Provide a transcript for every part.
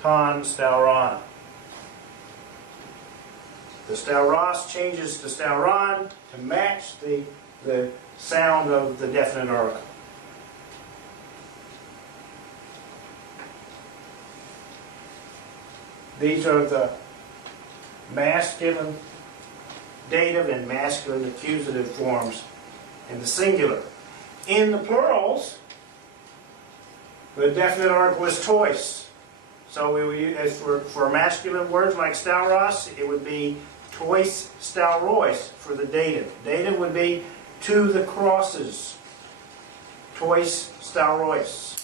ton, stauron. The stauros changes to stauron to match the sound of the definite article. These are the masculine dative and masculine accusative forms in the singular. In the plurals, the definite article is tois. So we would use, for masculine words like stauros, it would be tois staurois for the dative. Dative would be to the crosses. Tois staurois.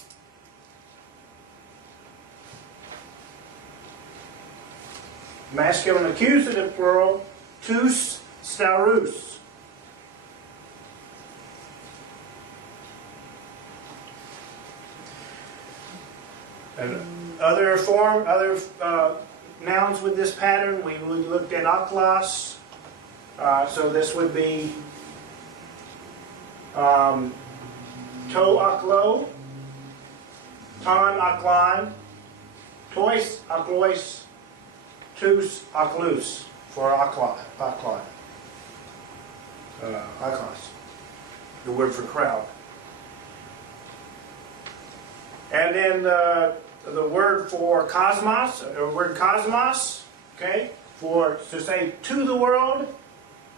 Masculine accusative plural, tous staurus. And other nouns with this pattern, we looked at aklos. So this would be to aklo, ton aklon, tois aklois, tous aklus for aklon. Aklos, the word for crowd. And then the word for cosmos, or word cosmos, okay, to say to the world,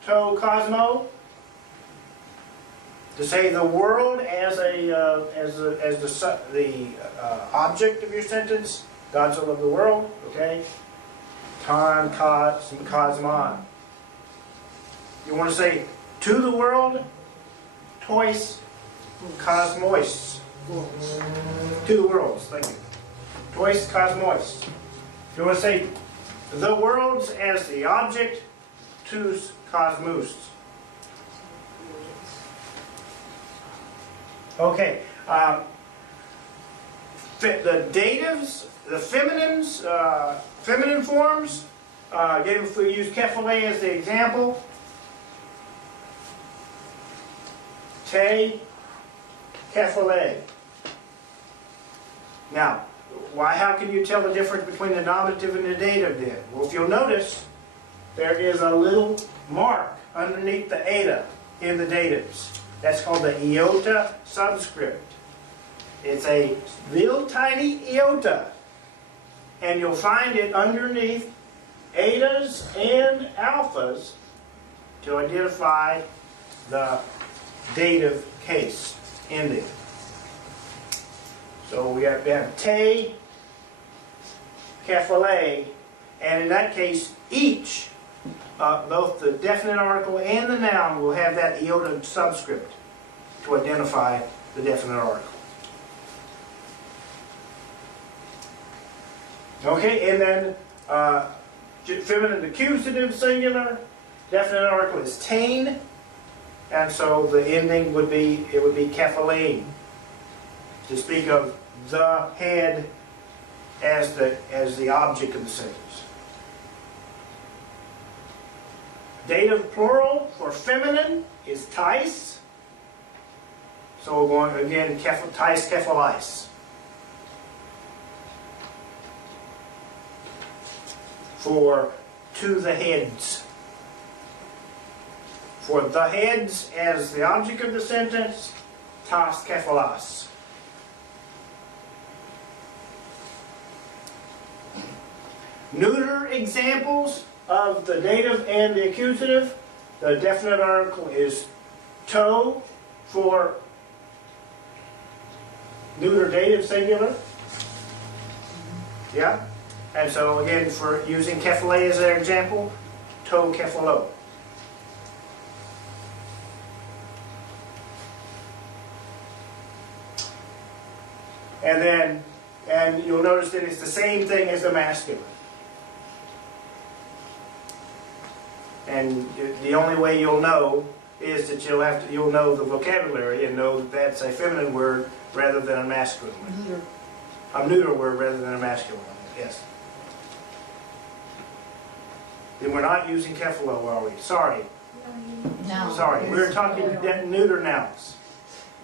to cosmo. To say the world as the object of your sentence, God so loved the world, okay. Ton, cosmon. You want to say to the world, tois, cosmos. To the worlds, thank you. Tois, cosmos. You want to say the worlds as the object, tous, cosmos. Okay. The datives, the feminine forms, if we use kephale as the example, te, kephale. Now, how can you tell the difference between the nominative and the dative then? Well, if you'll notice, there is a little mark underneath the eta in the datives. That's called the iota subscript. It's a little tiny iota, and you'll find it underneath etas and alphas to identify the dative case ending. So we have te, kephale, and in that case, each, both the definite article and the noun will have that iota subscript to identify the definite article. Okay, and then feminine accusative singular, definite article is tain, and so the ending would be, kephalein, to speak of the head as the object of the sentence. Dative plural for feminine is tais. So we're going again, tais, kephaleis. For to the heads. For the heads as the object of the sentence, tas kephalas. Neuter examples of the dative and the accusative. The definite article is to for neuter dative singular. Yeah? And so again, for using kephale as their example, to kephalo. And you'll notice that it's the same thing as the masculine. And the only way you'll know is that you'll know the vocabulary and know that that's a feminine word rather than a masculine one. A neuter word rather than a masculine one. Yes. Then we're not using kephalo, are we? Sorry. No. Sorry. We're talking neuter nouns.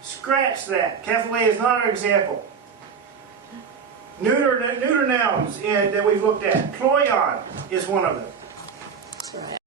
Scratch that. Kephale is not our example. Neuter nouns. nouns that we've looked at. Ployon is one of them. That's right.